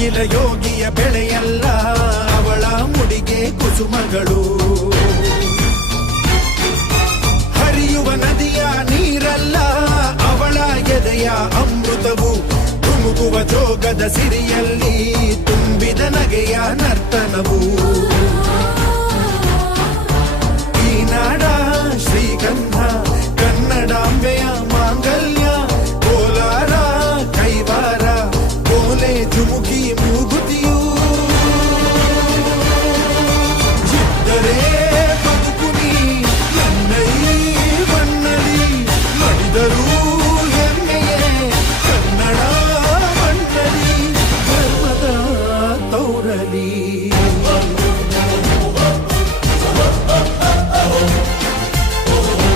ನೇಗಿಲ ಯೋಗಿಯ ಬೆಳೆಯಲ್ಲ, ಅವಳ ಮುಡಿಗೆ ಕುಸುಮಗಳು. ಹರಿಯುವ ನದಿಯ ನೀರಲ್ಲ, ಅವಳ ಎದೆಯ ಅಮೃತವು. ತುಮುಕುವ ಜೋಗದ ಸಿರಿಯಲ್ಲಿ ತುಂಬಿದ ನಗೆಯ ನರ್ತನವು.